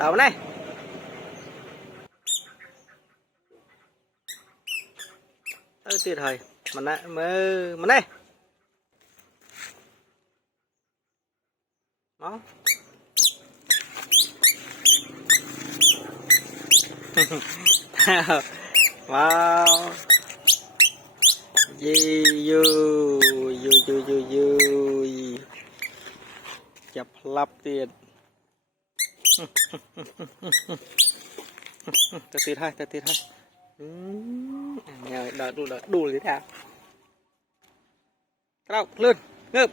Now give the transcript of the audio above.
Đâu này. Tiệt rồi. Mình này. Đó. Wow. Vui. Chập lắp tiền. Ta tiệt hai. Nhờ đu cái thằng. Đâu, lên, ngớp.